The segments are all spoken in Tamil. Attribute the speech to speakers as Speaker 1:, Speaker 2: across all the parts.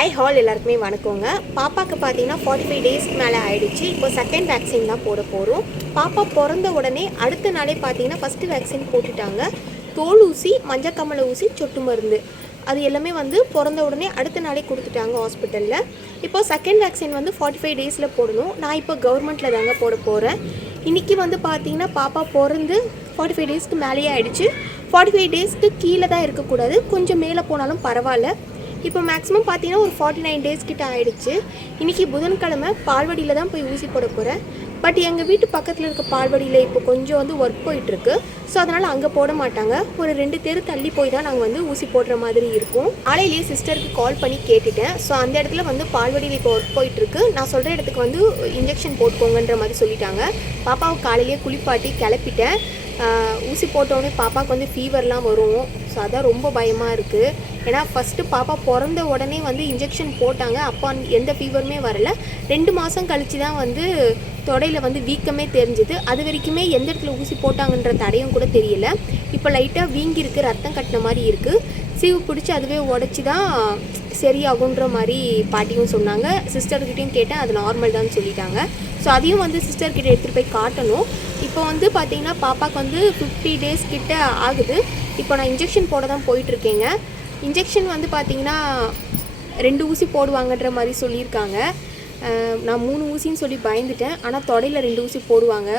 Speaker 1: ஹாய் ஹால் எல்லாருக்குமே வணக்கங்க. பாப்பாவுக்கு பார்த்தீங்கன்னா ஃபார்ட்டி ஃபைவ் டேஸ்க்கு மேலே ஆயிடுச்சு. இப்போ செகண்ட் வேக்சின் தான் போட போகிறோம் பாப்பா பிறந்த உடனே அடுத்த நாளே பார்த்தீங்கன்னா ஃபஸ்ட்டு வேக்சின் போட்டுட்டாங்க. தோல் ஊசி மஞ்சக்கம்மல ஊசி சொட்டு மருந்து. அது எல்லாமே வந்து பிறந்த உடனே அடுத்த நாளே கொடுத்துட்டாங்க ஹாஸ்பிட்டலில் இப்போ செகண்ட் வேக்சின் வந்து ஃபார்ட்டி ஃபைவ் டேஸில் போடணும். நான் இப்போ கவர்மெண்ட்டில் தாங்க போட போகிறேன் இன்றைக்கி வந்து பார்த்தீங்கன்னா பாப்பா பிறந்து ஃபார்ட்டி ஃபைவ் டேஸ்க்கு மேலேயே ஆயிடுச்சு. ஃபார்ட்டி ஃபைவ் டேஸ்க்கு கீழே தான் இருக்கக்கூடாது. கொஞ்சம் மேலே போனாலும் பரவாயில்ல. இப்போ மேக்ஸிமம் பார்த்தீங்கன்னா ஒரு ஃபார்ட்டி நைன் டேஸ் கிட்ட ஆயிடுச்சு. இன்றைக்கி புதன்கிழமை பால்வடியில் தான் போய் ஊசி போட போகிறேன் பட் எங்கள் வீட்டு பக்கத்தில் இருக்க பால்வடியில் இப்போ கொஞ்சம் வந்து ஒர்க் போயிட்டுருக்கு. ஸோ அதனால் அங்கே போட மாட்டாங்க. ஒரு ரெண்டு தெரு தள்ளி போய் தான் நாங்கள் வந்து ஊசி போடுற மாதிரி இருக்கும். காலையிலேயே சிஸ்டருக்கு கால் பண்ணி கேட்டுட்டேன். ஸோ அந்த இடத்துல வந்து பால்வடியில் இப்போ ஒர்க் போயிட்டுருக்கு. நான் சொல்கிற இடத்துக்கு வந்து இன்ஜெக்ஷன் போட்டுக்கோங்கன்ற மாதிரி சொல்லிட்டாங்க. பாப்பாவை காலையிலேயே குளிப்பாட்டி கிளப்பிட்டேன். ஊசி போட்டோடனே பாப்பாவுக்கு வந்து ஃபீவர்லாம் வரும். ஸோ அதான் ரொம்ப பயமாக இருக்குது ஏன்னா ஃபஸ்ட்டு பாப்பா பிறந்த உடனே வந்து இன்ஜெக்ஷன் போட்டாங்க. அப்போ எந்த ஃபீவருமே வரல. ரெண்டு மாதம் கழிச்சு தான் வந்து தொடையில் வந்து வீக்கமே தெரிஞ்சுது. அது வரைக்குமே எந்த இடத்துல ஊசி போட்டாங்கன்ற தடையும் கூட தெரியல. இப்போ லைட்டாக வீங்கியிருக்கு ரத்தம் கட்டின மாதிரி இருக்குது சீவு பிடிச்சி அதுவே உடச்சி தான் சரியாகுன்ற மாதிரி பாட்டியும் சொன்னாங்க. சிஸ்டர்கிட்டையும் கேட்டேன் அது நார்மல் தான் சொல்லிட்டாங்க. ஸோ அதையும் வந்து சிஸ்டர்கிட்ட எடுத்துகிட்டு போய் காட்டணும். இப்போ வந்து பார்த்திங்கன்னா பாப்பாவுக்கு வந்து ஃபிஃப்டி டேஸ் கிட்ட ஆகுது. இப்போ நான் இன்ஜெக்ஷன் போட தான் போயிட்டுருக்கேங்க இன்ஜெக்ஷன் வந்து பார்த்திங்கன்னா ரெண்டு ஊசி போடுவாங்கன்ற மாதிரி சொல்லியிருக்காங்க. நான் மூணு ஊசின்னு சொல்லி பயந்துட்டேன். ஆனால் தொடையில் ரெண்டு ஊசி போடுவாங்க.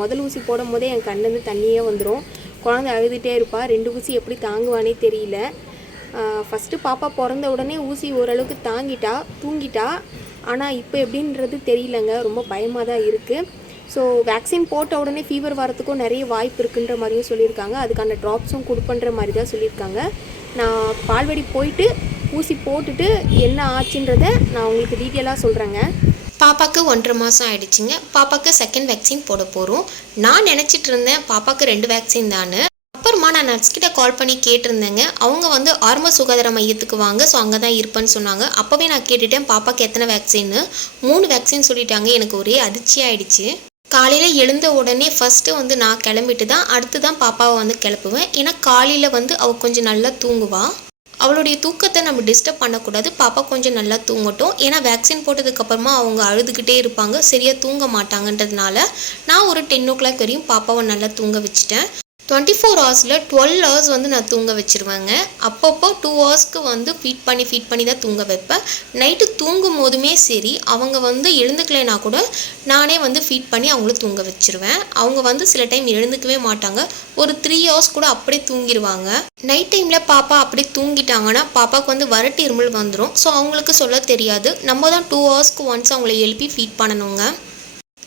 Speaker 1: முதல் ஊசி போடும் போதே என் கண்ணுந்து தண்ணியே வந்துடும் குழந்தை அழுதுகிட்டே இருப்பா. ரெண்டு ஊசி எப்படி தாங்குவானே தெரியல. ஃபஸ்ட்டு பாப்பா பிறந்த உடனே ஊசி ஓரளவுக்கு தாங்கிட்டா தூங்கிட்டா. ஆனால் இப்போ எப்படின்றது தெரியலங்க. ரொம்ப பயமாக தான் இருக்குது ஸோ வேக்சின் போட்ட உடனே ஃபீவர் வரத்துக்கும் நிறைய வாய்ப்பு இருக்குன்ற மாதிரியும் சொல்லியிருக்காங்க. அதுக்கான ட்ராப்ஸும் கொடுப்பன்ற மாதிரி தான் சொல்லியிருக்காங்க. நான் பால்வடி போயிட்டு ஊசி போட்டுட்டு என்ன ஆச்சுன்றத நான் உங்களுக்கு டீட்டெயிலாக சொல்கிறேங்க
Speaker 2: பாப்பாக்கு ஒன்றரை மாதம் ஆயிடுச்சுங்க. பாப்பாக்கு செகண்ட் வேக்சின் போட போகிறோம் நான் நினச்சிட்டு இருந்தேன் பாப்பாக்கு ரெண்டு வேக்சின் தானே அப்புறமா நான் நர்ஸ்கிட்ட கால் பண்ணி கேட்டிருந்தேங்க. அவங்க வந்து ஆரம்ப சுகாதார மையத்துக்கு வாங்க ஸோ அங்கே தான் இருப்பேன்னு சொன்னாங்க. அப்போவே நான் கேட்டுட்டேன் பாப்பாக்கு எத்தனை வேக்சின்னு மூணு வேக்சின் சொல்லிட்டாங்க. எனக்கு ஒரே அதிர்ச்சி ஆயிடுச்சு காலையில் எழுந்த உடனே ஃபஸ்ட்டு வந்து நான் கிளம்பிட்டு தான் அடுத்து தான் பாப்பாவை வந்து கிளப்புவேன். ஏன்னா காலையில் வந்து அவள் கொஞ்சம் நல்லா தூங்குவாள் அவளுடைய தூக்கத்தை நம்ம டிஸ்டர்ப் பண்ணக்கூடாது. பாப்பா கொஞ்சம் நல்லா தூங்கட்டும். ஏன்னா வேக்சின் போட்டதுக்கப்புறமா அவங்க அழுதுகிட்டே இருப்பாங்க. சரியாக தூங்க மாட்டாங்கன்றதுனால நான் ஒரு டென் ஓ கிளாக் வரையும் பாப்பாவை நல்லா தூங்க வச்சுட்டேன். டுவெண்ட்டி ஃபோர் ஹவர்ஸில் டுவெல் ஹவர்ஸ் வந்து நான் தூங்க வச்சிருவேங்க. அப்பப்போ டூ ஹவர்ஸ்க்கு வந்து ஃபீட் பண்ணி ஃபீட் பண்ணி தான் தூங்க வைப்பேன். நைட்டு தூங்கும் போதுமே சரி அவங்க வந்து எழுந்துக்கலைனா கூட நானே வந்து ஃபீட் பண்ணி அவங்கள தூங்க வச்சிருவேன். அவங்க வந்து சில டைம் எழுந்துக்கவே மாட்டாங்க. ஒரு த்ரீ ஹவர்ஸ் கூட அப்படியே தூங்கிடுவாங்க நைட் டைமில் பாப்பா அப்படியே தூங்கிட்டாங்கன்னா பாப்பாவுக்கு வந்து வரட்டு இருமல் வந்துடும் ஸோ அவங்களுக்கு சொல்ல தெரியாது. நம்ம தான் டூ ஹவர்ஸ்க்கு ஒன்ஸ் அவங்கள எழுப்பி ஃபீட் பண்ணணுங்க.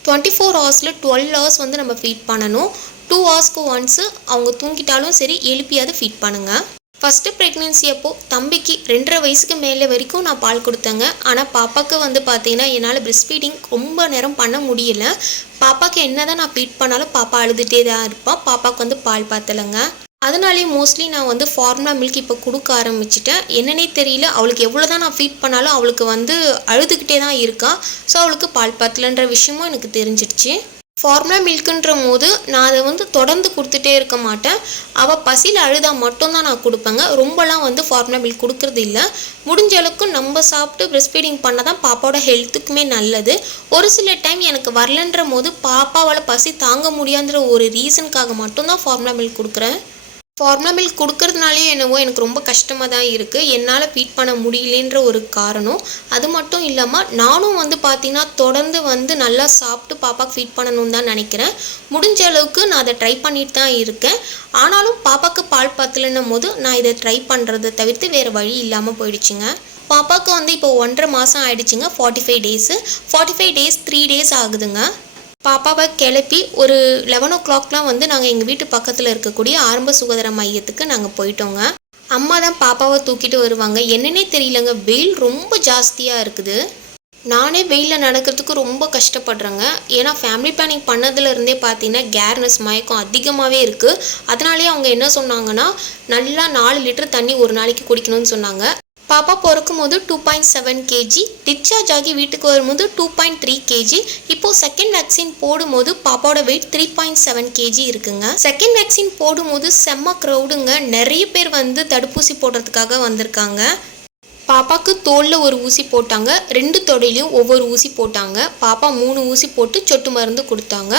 Speaker 2: டுவெண்ட்டி ஃபோர் ஹவர்ஸில் டுவெல் ஹவர்ஸ் வந்து நம்ம ஃபீட் பண்ணணும். டூ ஹவர்ஸ்க்கு ஒன்ஸு அவங்க தூங்கிட்டாலும் சரி எழுப்பியாவது ஃபீட் பண்ணுங்கள் ஃபஸ்ட்டு ப்ரெக்னென்சி அப்போது தம்பிக்கு ரெண்டரை வயசுக்கு மேலே வரைக்கும் நான் பால் கொடுத்தேங்க. ஆனால் பாப்பாவுக்கு வந்து பார்த்தீங்கன்னா என்னால் பிரெஸ்ட் ஃபீடிங் ரொம்ப நேரம் பண்ண முடியல. பாப்பாவுக்கு என்ன தான் நான் ஃபீட் பண்ணாலும் பாப்பா அழுதுகிட்டே தான் இருப்பாள் பாப்பாவுக்கு வந்து பால் பார்த்தலைங்க அதனாலே மோஸ்ட்லி நான் வந்து ஃபார்முலா மில்க் இப்போ கொடுக்க ஆரம்பிச்சிட்டேன். என்னன்னே தெரியல. அவளுக்கு எவ்வளோ தான் நான் ஃபீட் பண்ணாலும் அவளுக்கு வந்து அழுதுகிட்டே தான் இருக்கா. ஸோ அவளுக்கு பால் பத்தலன்ற விஷயமும் எனக்கு தெரிஞ்சிடுச்சு. ஃபார்முலா மில்க்குன்ற போது நான் அதை வந்து தொடர்ந்து கொடுத்துட்டே இருக்க மாட்டேன். அவள் பசியில் அழுதா மட்டும்தான் நான் கொடுப்பேங்க. ரொம்பலாம் வந்து ஃபார்முலா மில்க் கொடுக்கறது இல்லை. முடிஞ்ச அளவுக்கு நம்ம சாப்பிட்டு பிரெஸ்ட் ஃபீடிங் பண்ணால் தான் பாப்பாவோட ஹெல்த்துக்குமே நல்லது. ஒரு சில டைம் எனக்கு வரலன்ற போது பாப்பாவால் பசி தாங்க முடியாதுன்ற ஒரு ரீசனுக்காக மட்டும்தான் ஃபார்முலா மில்க் கொடுக்குறேன். ஃபார்முலா மில்க் கொடுக்கறதுனாலே என்னவோ எனக்கு ரொம்ப கஷ்டமாக தான் இருக்குது என்னால் ஃபீட் பண்ண முடியலன்ற ஒரு காரணம். அது மட்டும் இல்லாமல் நானும் வந்து பார்த்திங்கன்னா தொடர்ந்து வந்து நல்லா சாப்பிட்டு பாப்பாவுக்கு ஃபீட் பண்ணணும்னு தான் நினைக்கிறேன். முடிஞ்ச அளவுக்கு நான் அதை ட்ரை பண்ணிட்டு தான் இருக்கேன். ஆனாலும் பாப்பாவுக்கு பால் பத்தலைன்னும் போது நான் இதை ட்ரை பண்ணுறதை தவிர்த்து வேறு வழி இல்லாமல் போயிடுச்சுங்க. பாப்பாவுக்கு வந்து இப்போ ஒன்றரை மாதம் ஆயிடுச்சுங்க forty five days forty five days three days ஆகுதுங்க. பாப்பாவை கிளப்பி ஒரு லெவன் ஓ கிளாக்லாம் வந்து நாங்கள் எங்கள் வீட்டு பக்கத்தில் இருக்கக்கூடிய ஆரம்ப சுகாதார மையத்துக்கு நாங்கள் போயிட்டோங்க. அம்மா தான் பாப்பாவை தூக்கிட்டு வருவாங்க. என்னன்னே தெரியலங்க. வெயில் ரொம்ப ஜாஸ்தியாக இருக்குது. நானே வெயிலில் நடக்கிறதுக்கு ரொம்ப கஷ்டப்படுறேங்க. ஏன்னா ஃபேமிலி பிளானிங் பண்ணதுல இருந்தே பார்த்தீங்கன்னா கேர்னஸ் மயக்கம் அதிகமாகவே இருக்குது அதனாலேயே அவங்க என்ன சொன்னாங்கன்னா நல்லா நாலு லிட்டர் தண்ணி ஒரு நாளைக்கு குடிக்கணும்னு சொன்னாங்க. பாப்பா பிறக்கும் போது two point seven KG discharge ஆகி வீட்டுக்கு வரும்போது டூ பாயிண்ட் த்ரீ கேஜி இப்போது செகண்ட் வேக்சின் போடும்போது பாப்பாவோட weight three point seven KG இருக்குங்க. செகண்ட் வேக்சின் போடும்போது செம்ம க்ரௌடுங்க நிறைய பேர் வந்து தடுப்பூசி போடுறதுக்காக வந்திருக்காங்க. பாப்பாக்கு தோலில் ஒரு ஊசி போட்டாங்க. ரெண்டு தொடையிலையும் ஒவ்வொரு ஊசி போட்டாங்க. பாப்பா மூணு ஊசி போட்டு சொட்டு மருந்து கொடுத்தாங்க.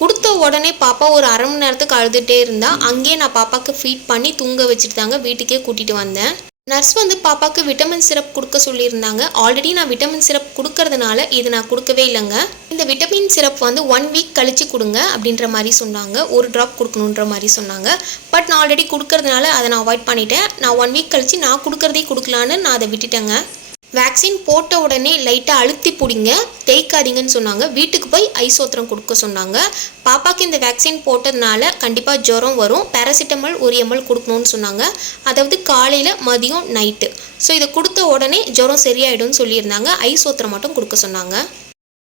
Speaker 2: கொடுத்த உடனே பாப்பா ஒரு அரை மணி நேரத்துக்கு அழுதுகிட்டே இருந்தா அங்கேயே நான் பாப்பாவுக்கு ஃபீட் பண்ணி தூங்க வச்சுட்டு தாங்க வீட்டுக்கே கூட்டிகிட்டு வந்தேன். நர்ஸ் வந்து பாப்பாவுக்கு விட்டமின் சிரப் கொடுக்க சொல்லியிருந்தாங்க. ஆல்ரெடி நான் விட்டமின் சிரப் கொடுக்கறதுனால இது நான் கொடுக்கவே இல்லைங்க. இந்த விட்டமின் சிரப் வந்து ஒன் வீக் கழித்து கொடுங்க அப்படின்ற மாதிரி சொன்னாங்க. ஒரு ட்ராப் கொடுக்கணுன்ற மாதிரி சொன்னாங்க. பட் நான் ஆல்ரெடி கொடுக்கறதுனால அதை நான் அவாய்ட் பண்ணிட்டேன். நான் ஒன் வீக் கழித்து நான் கொடுக்கறதே கொடுக்கலான்னு நான் அதை விட்டுட்டேங்க. வேக்சின் போட்ட உடனே லைட்டாக அழுத்தி பிடிங்க. தேய்க்காதீங்கன்னு சொன்னாங்க. வீட்டுக்கு போய் ஐசோத்திரம் கொடுக்க சொன்னாங்க. பாப்பாக்கு இந்த வேக்சின் போட்டதுனால கண்டிப்பாக ஜுரம் வரும். பேராசிட்டமால் ஒரு எம்எல் கொடுக்கணும்னு சொன்னாங்க. அதாவது காலையில் மதியம் நைட்டு ஸோ இதை கொடுத்த உடனே ஜுரம் சரியாயிடும்னு சொல்லியிருந்தாங்க. ஐசோத்திரம் மட்டும் கொடுக்க சொன்னாங்க.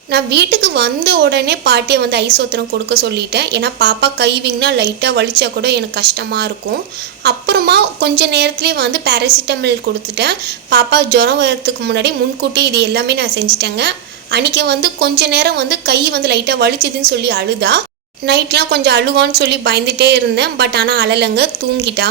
Speaker 2: நான் வீட்டுக்கு வந்த உடனே பாட்டியை வந்து ஐசோத்திரம் கொடுக்க சொல்லிட்டேன். ஏன்னா பாப்பா கைவிங்னா லைட்டாக வலிச்சா கூட எனக்கு கஷ்டமாக இருக்கும். அப்புறமா கொஞ்ச நேரத்துலேயே வந்து பேராசிட்டமல் கொடுத்துட்டேன். பாப்பா ஜுரம் வர்றதுக்கு முன்னாடி முன்கூட்டி இது எல்லாமே நான் செஞ்சுட்டேங்க. அன்றைக்கி வந்து கொஞ்ச நேரம் வந்து கை வந்து லைட்டாக வலிச்சுதுன்னு சொல்லி அழுதா. நைட்லாம் கொஞ்சம் அழுவான்னு சொல்லி பயந்துட்டே இருந்தேன். பட் ஆனால் அழலைங்க தூங்கிட்டா.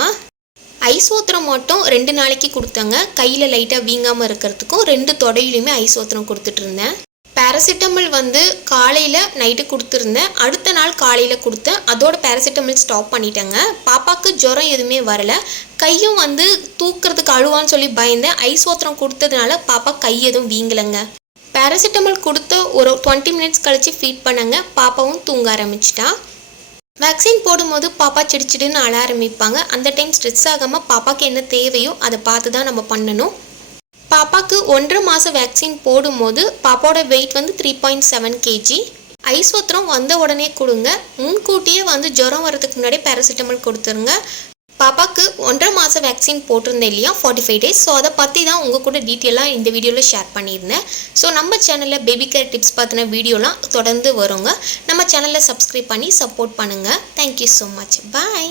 Speaker 2: ஐசோத்திரம் மட்டும் ரெண்டு நாளைக்கு கொடுத்தாங்க. கையில் லைட்டாக வீங்காமல் இருக்கிறதுக்கும் ரெண்டு தொடையிலையுமே ஐசோத்திரம் கொடுத்துட்ருந்தேன் பேராசிட்டமல் வந்து காலையில் நைட்டு கொடுத்துருந்தேன். அடுத்த நாள் காலையில் கொடுத்தேன். அதோட பேராசிட்டமல் ஸ்டாப் பண்ணிட்டேங்க. பாப்பாவுக்கு ஜுரம் எதுவுமே வரல. கையும் வந்து தூக்கிறதுக்கு அழுவான்னு சொல்லி பயந்தேன். ஐசோத்திரம் கொடுத்ததுனால பாப்பா கை எதுவும் வீங்கலைங்க. பேராசிட்டமல் கொடுத்த ஒரு டுவெண்ட்டி மினிட்ஸ் கழித்து ஃபீட் பண்ணுங்க. பாப்பாவும் தூங்க ஆரம்பிச்சிட்டா. வேக்சின் போடும்போது பாப்பா சிடிச்சிடுன்னு அழ ஆரம்பிப்பாங்க. அந்த டைம் ஸ்ட்ரெஸ் ஆகாமல் பாப்பாவுக்கு என்ன தேவையோ அதை பார்த்து தான் நம்ம பண்ணணும். பாப்பாக்கு ஒன்றரை மாதம் வேக்சின் போடும்போது பாப்பாவோட வெயிட் வந்து த்ரீ பாயிண்ட் செவன் கேஜி ஐஸ்வத்திரம் வந்த உடனே கொடுங்க. முன்கூட்டியே வந்து ஜுரம் வரதுக்கு முன்னாடி பேராசிட்டமல் கொடுத்துருங்க. பாப்பாக்கு ஒன்றரை மாதம் வேக்சின் போட்டிருந்தேன் இல்லையா ஃபார்ட்டி ஃபைவ் டேஸ் ஸோ அதை பற்றி தான் உங்கள் கூட டீட்டெயிலாக இந்த வீடியோவில் ஷேர் பண்ணியிருந்தேன். ஸோ நம்ம சேனலில் பேபி கேர் டிப்ஸ் பார்த்தின வீடியோலாம் தொடர்ந்து வருங்க. நம்ம சேனலை சப்ஸ்கிரைப் பண்ணி சப்போர்ட் பண்ணுங்கள் தேங்க்யூ ஸோ மச் பாய்